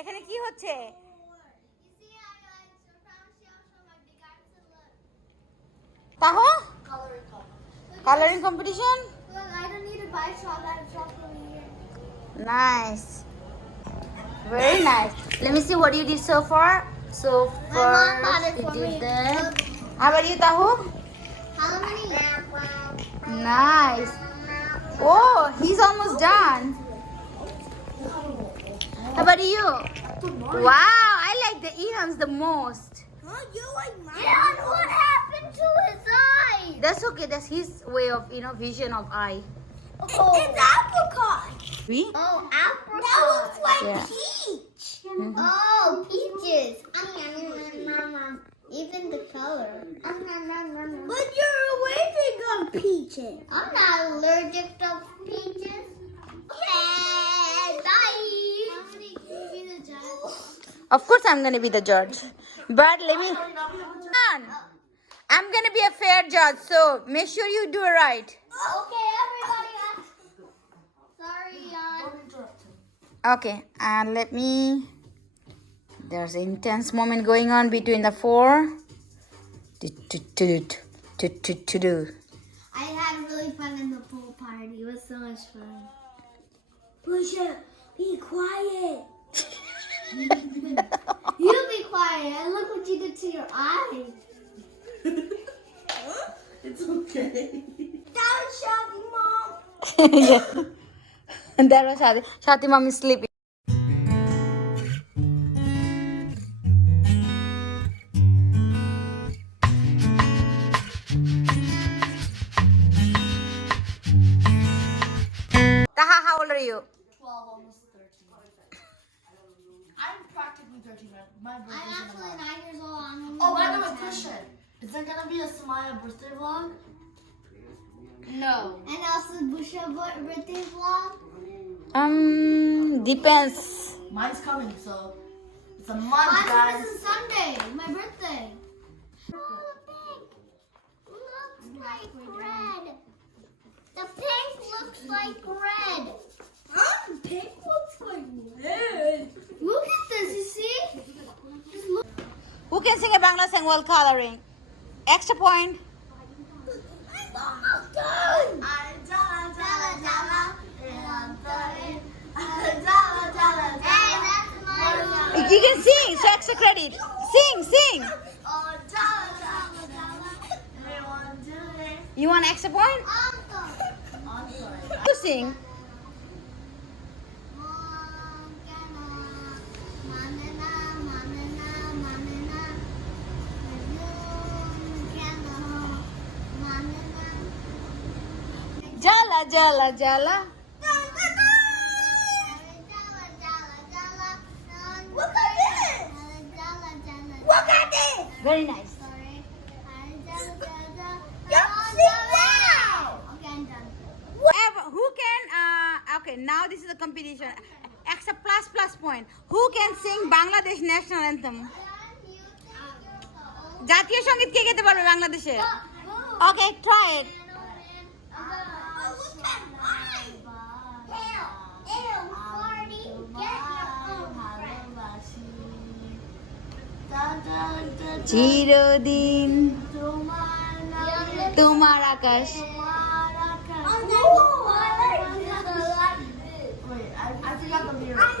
এখানে কি হচ্ছে? তাহো coloring competition? I don't need to buy chalk. I have chalk over here. Nice. Very nice. Let me see what you did so far. So My mom bought first it you for did me. that. How about you, Tahu? How many? Nice. Oh, he's almost done. How about you? Wow, I like the earrings the most. Huh? You like mine? Yeah, what happened to his eye? That's okay. That's his way of, vision of eye. Oh. It's apricot. We? Oh, apricot. That looks like Yeah. peach. Oh, peaches. Even the color. But you're allergic on peaches. I'm not allergic to peaches. Okay, bye. Of course, I'm gonna be the judge. But let me. I'm gonna be a fair judge, so make sure you do it right. Okay, everybody. Sorry, Jan. Okay, and let me. There's an intense moment going on between the four. I had really fun in the pool party. It was so much fun. Pusha, be quiet. You be quiet. And look what you did to your eyes. It's okay. That was shocking, Mom. Yeah. That was Shati. Shati mom is sleeping. Taha, how old are you? 12, almost 13. I'm practically 13. My birthday's I'm in a actually month. 9 years old. I'm only Oh, by the way, 10. question. Is there gonna be a Samaya birthday vlog? No. And also Busha birthday vlog. Depends. Mine's coming, so it's a month, Mine's guys. is Sunday, my birthday. Oh, the pink looks like red. The pink looks like red. Huh? The pink looks like red. Look at this, you see? Just look. Who can sing a Bangla song while coloring? Extra point. I'm almost done. Hey, that's my one. You can sing, so extra credit. Sing, sing. You want extra point? You sing. Jala, jala, jala. Look at this! Look at this! Very nice. You're sit down! Okay, I'm done. Who can, okay, now this is a competition. Extra plus point. Who can sing Bangladesh national anthem? জাতীয় সঙ্গীত কে গাইতে পারবে বাংলাদেশে? Okay, try it. চিরদিন তোমার আকাশ Wait, I forgot the lyrics.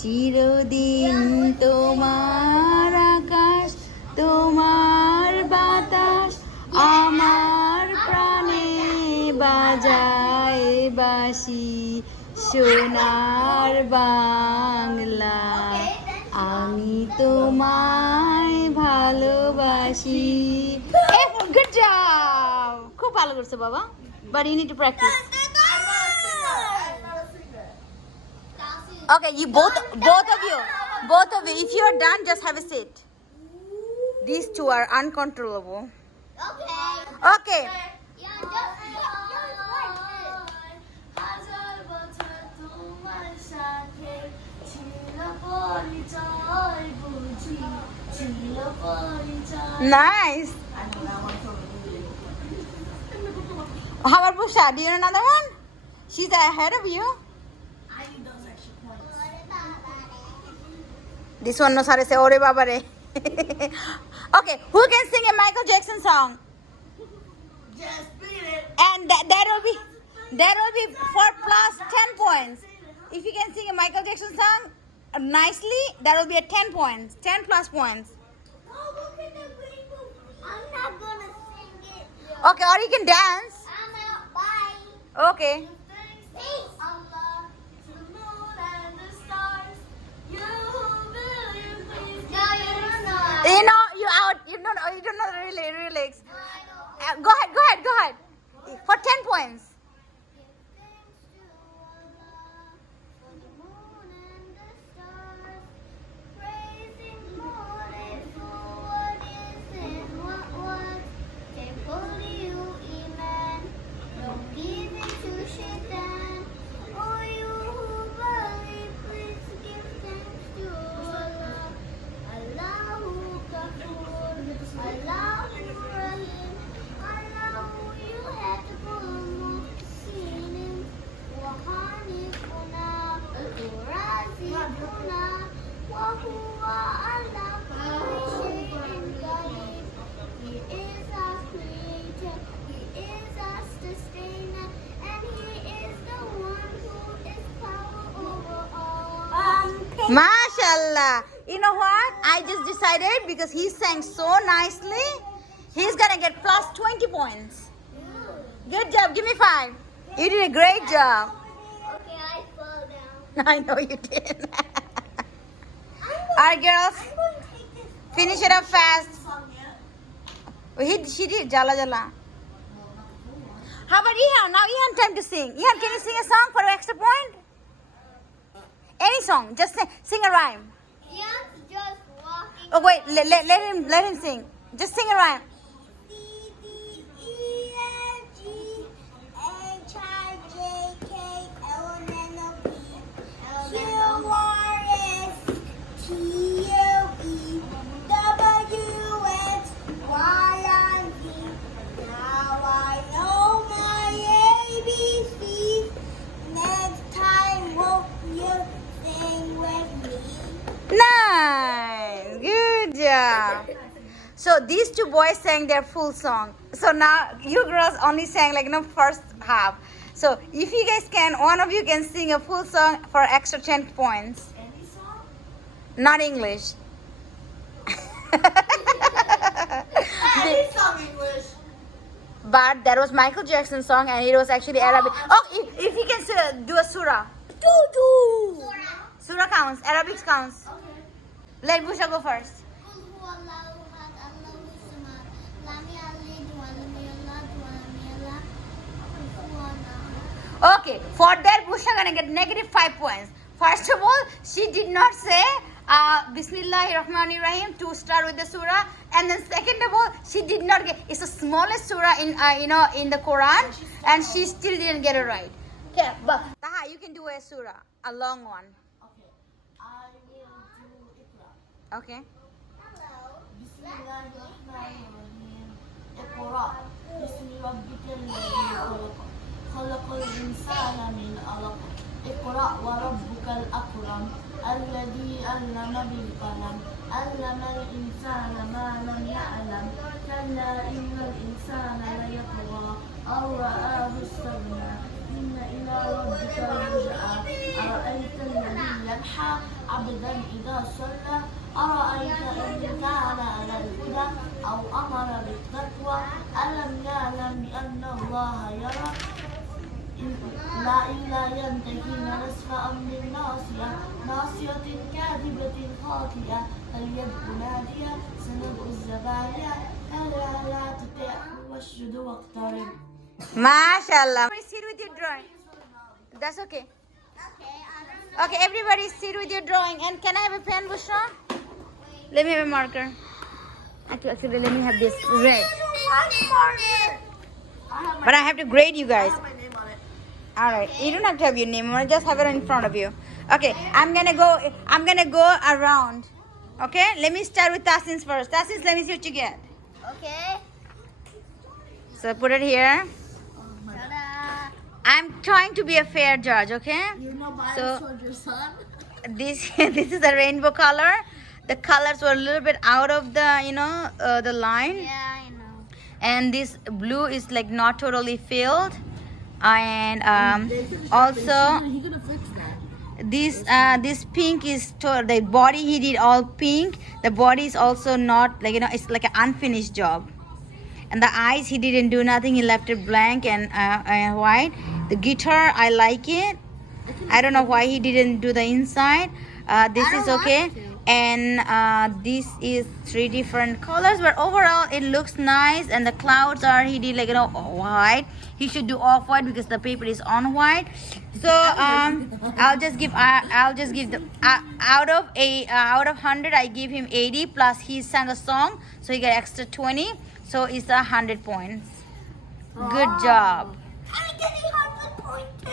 চিরদিন তোমার আকাশ তোমার বাতাস আমার প্রাণে বাজায় বাঁশি সোনার বাংলা আমি তোমায় ভালোবাসি গুড জব খুব ভালো করছো বাবা but you need to practise Okay, you both of you. If you are done, just have a seat. These two are uncontrollable. Okay. Okay. Nice. How about Pusha? Do you know another one? She's ahead of you. I don't those extra points. This one knows how to say Ore Baba Re. Okay, who can sing a Michael Jackson song? Just beat it. And that will be for plus 10 points. If you can sing a Michael Jackson song nicely, that will be a 10 points. 10 plus points. Oh, look at the rainbow. I'm not gonna sing it. Okay, or you can dance. I'm out. Bye. Okay. Peace. Allah, to the moon and the stars. You believe, please. No, you're not. You know, you out. You don't know the lyrics. I don't. Go ahead. For 10 points. Give thanks to Allah for the moon and the stars. Praising Lord for what is and what was. Temple you iman. Don't give it to Shaitan. Oh, you who believe, please give thanks to Allah. Allahu Ghafur. Allahu Rahim. Allahu yuhibbul muhsinin. Wa hanifuna. Raziquna. Wa huwa ala kulli shay'in qadir. He is our creator. He is our sustainer. And he is the one who is power over all. Mashallah. You know what? I just decided because he sang so nicely, he's gonna get plus 20 points. Good job. Give me 5. You did a great job. Okay, I fell down. I know you did. Alright, girls. I'm going to take this. Finish it up fast. Song yet? She did. Jala Jala. How about Ihan? Now Ihan time to sing. Ihan, can you sing a song for an extra point? Any song. Just sing a rhyme. Ian's just walking. Oh wait, let him sing. Just sing a rhyme. Nice. Good job. So these two boys sang their full song. So now you girls only sang like first half. So if you guys can, one of you can sing a full song for extra 10 points. Any song? Not English. Any song English. But that was Michael Jackson's song and it was actually Arabic. Oh, if you can do a surah. Surah counts. Arabic counts. Okay. Let Busha go first. Okay, for that Busha gonna get negative 5 points. First of all, she did not say Bismillahirrahmanirrahim to start with the surah, and then second of all, she did not get. It's the smallest surah in in the Quran, and she still didn't get it right. Okay, but Taha, you can do a surah, a long one. Okay. I will do Iqra. Okay. Bismillahirrahmanirrahim. Iqra. Bismi rabbikal ladhi khalaq. Khalaqal insana min 'alaq. Iqra wa rabbukal akram. Alladhi 'allama bil qalam. 'Allamal insana ma lam ya'lam. Kalla innal insana layatgha. Aw ra'ahu istaghna. Inna ila rabbika ruj'a. Ara'ayta alladhi yanha 'abdan idha salla. أرأيت إن كان على الهدى أو أمر بالتقوى ألم يعلم بأن الله يرى لا إلا ينتهين نسفا بالناصية ناصية كاذبة خاطئة فليدع نادية سندع الزبانية ألا لا تطعه واسجد واقترب. MashaAllah. Sit with your drawing. That's okay. Okay, I don't know. Okay, everybody sit with your drawing. And can I have a pen, Bushra? Let me have a marker. Actually, let me have this red. But I have to grade you guys. I have my name on it. All right. You don't have to have your name. I just have it in front of you. Okay. I'm gonna go around. Okay. Let me start with Tassin's first. Tassin's, let me see what you get. Okay. So put it here. Ta-da. I'm trying to be a fair judge, okay? You know, bias So- towards your son. This this is the rainbow color. The colors were a little bit out of the the line, Yeah, I know. and this blue is like not totally filled, and also He gonna fix that. this pink is the body he did all pink. The body is also not like it's like an unfinished job. And the eyes, he didn't do nothing. He left it blank and white. The guitar, I like it. I don't know why he didn't do the inside. This I is don't okay. want to. And this is 3 different colors, but overall it looks nice. And the clouds are, he did like white. He should do off white because the paper is on white. So I'll just give the out of 100 I give him 80, plus he sang a song, so he got extra 20. So it's 100 points. Good job. I'm getting 100 point too.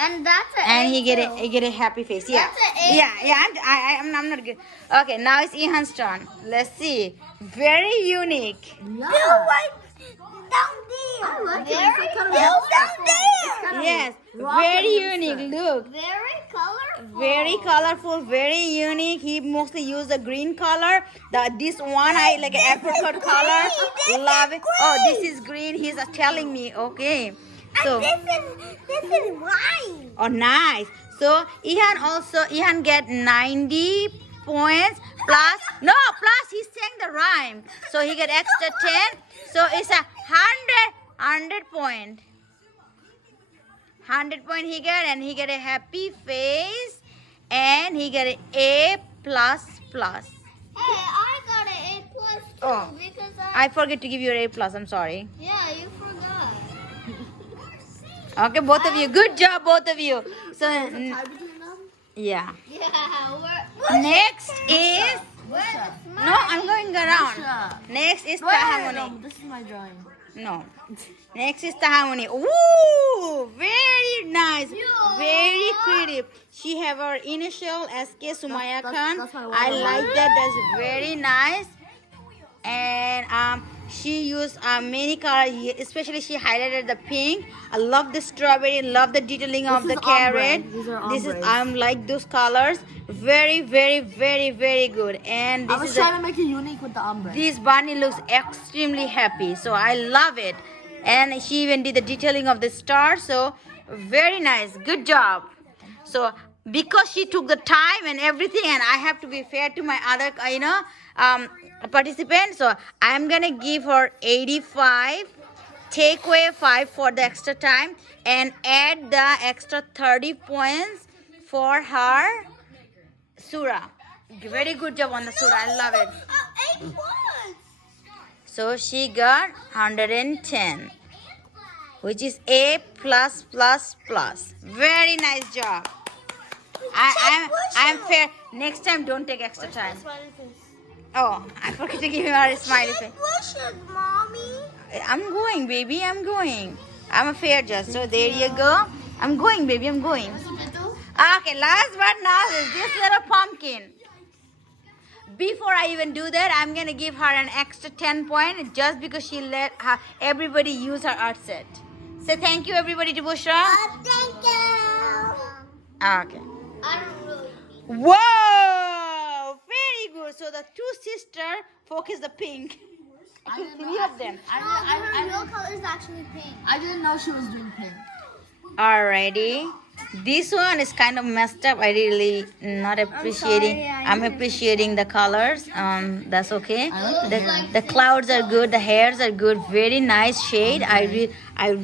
And that's an And A he get too. a happy face. Yeah. That's an A. Yeah. I'm not good. Okay, now it's Ihan's turn. Let's see. Very unique. Yeah. Down there. I like Very it. kind of down colorful. there. Yes. rock Very and unique. Look. Very colorful. Very colorful, very unique. He mostly used the green color. This one I like an apricot color. Love it. Oh, this is green. He's telling me. Okay. So. This is wine. Oh, nice. So Ihan get 90 points plus he sang the rhyme, so he get extra 10. So it's 100 point. 100 point he get, and he get a happy face, and he get an A plus plus. Hey, I got an A plus too Oh. because I forget to give you an A plus. I'm sorry. yeah, you forgot. Okay, both of you. Good job, both of you. So Tie between them? yeah. Yeah, we're Next is no. I'm going around. Busha. Next is No, Tahamuni. this is my drawing. No. Next is Tahamuni. Ooh, very nice. Very creative. She have her initial SK Sumaya Khan. that's my I watermark. like that. That's very nice. And she used many colors, especially she highlighted the pink. I love the strawberry, love the detailing of This the is carrot. ombre. These are This is ombres. like those colors. Very, very, very, very good. And I this was is trying to make it unique with the ombre. this bunny looks extremely happy, so I love it. And she even did the detailing of the star, so very nice. Good job. So because she took the time and everything, and I have to be fair to my other participants, so I'm gonna give her 85, take away 5 for the extra time, and add the extra 30 points for her Surah. Very good job on the Surah. I love it. A plus. So she got 110, which is A plus plus plus. Very nice job. I'm fair. Next time, don't take extra time. Oh, I forgot to give him a smiley face. Bushes, mommy. I'm going, baby. I'm going. I'm a fair judge. So there you go. I'm going, baby. I'm going. Okay, last but not least, this little pumpkin. Before I even do that, I'm gonna give her an extra 10 points just because she let everybody use her art set. Say thank you, everybody, to Bushra. Thank you. Okay. I don't really. Whoa! Very good. So the two sisters focus the pink. Three of them. Her real color is actually pink. I didn't know she was doing pink. Alrighty. This one is kind of messed up. I really not appreciating. I'm appreciating the colors. That's okay. I like the hair. The clouds are good. The hairs are good. Very nice shade. I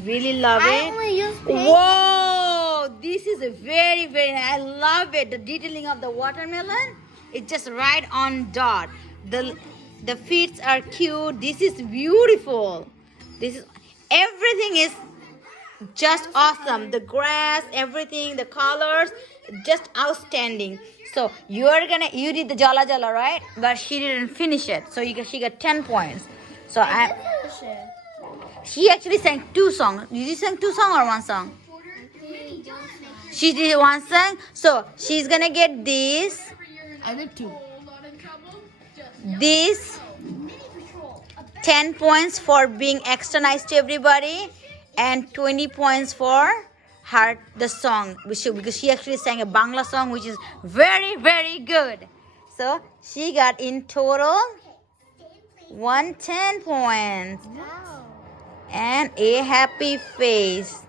really love I it. only use pink. Whoa! This is a very, very. I love it. The detailing of the watermelon. It's just right on dot. The feet are cute. This is beautiful. This is everything is just awesome. The grass, everything, the colors, just outstanding. So you did the Jala Jala, right? But she didn't finish it. So she got 10 points. So she actually sang 2 songs. Did you sing 2 songs or 1 song? She did 1 song. So she's gonna get this, I did 2. this 10 points for being extra nice to everybody. and 20 points for her the song because she actually sang a Bangla song which is very very good. So she got in total 110 points and a happy face.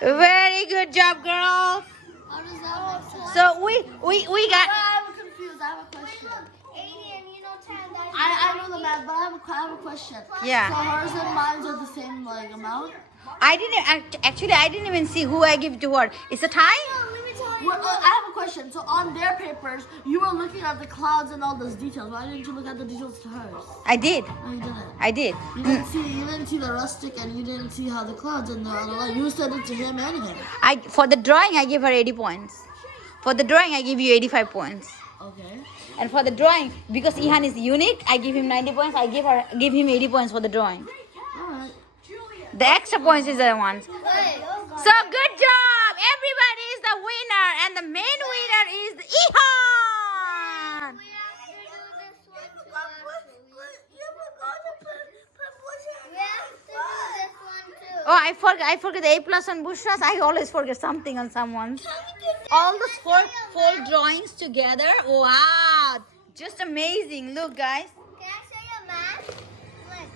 Very good job, girls. How does that make sense? So we got. I'm confused. I have a question. Alien, you know, Chad, I know the math, but I have a question. Yeah. So hers and mine are the same like amount. I didn't even see who I give to her. It's a tie. Let me tell Well, I have a question. So on their papers, you were looking at the clouds and all those details. Why didn't you look at the details to hers? I did. No, you didn't. I did. You didn't see the rustic, and you didn't see how the clouds and the other light. You said it to him and him. For the drawing I give her 80 points. For the drawing I give you 85 points. Okay. And for the drawing, because Ihan is unique, I give him 90 points. I give him 80 points for the drawing. Alright. The extra points is the ones. So good job! Everybody is the winner, and the main winner is Ihan. We have to do this one too, actually. We have to do this one too. Oh, I forget the A+ on Bushra's. I always forget something on someone's. All the four drawings together. Wow, just amazing. Look, guys. Can I show you a math? Look,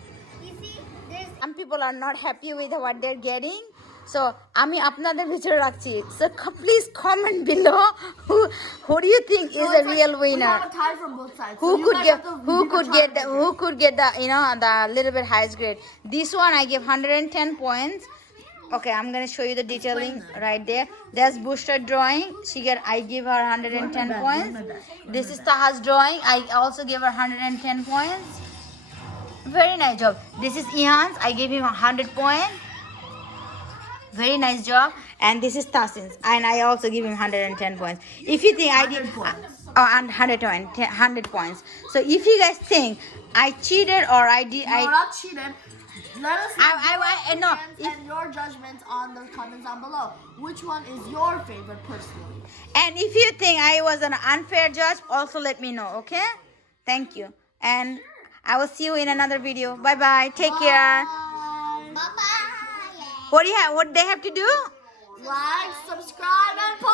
you see, there's Some people are not happy with what they're getting. So, আমি আপনাদের ভিতরে রাখছি. So, please comment below who do you think is a real We winner? have a tie from both sides. Who So you could guys get have to who leave a could tie get the, right who could get the the little bit highest grade? This one I give 110 points. Okay, I'm gonna show you the detailing right there. There's Bushra drawing. I give her 110 points. This is Taha's drawing. I also give her 110 points. Very nice job. This is Ihan's. I gave him 100 points. Very nice job. And this is Tasin's, and I also give him 110 points. If you think I did, and 100 points. So if you guys think I cheated or I did, No, not cheated. Let us know no, and your judgments on the comments down below. Which one is your favorite personally? and if you think I was an unfair judge, also let me know. Okay? Thank you, and I will see you in another video. Bye bye. Take care. Bye. bye-bye. What do you have? What they have to do? Like, subscribe, and post.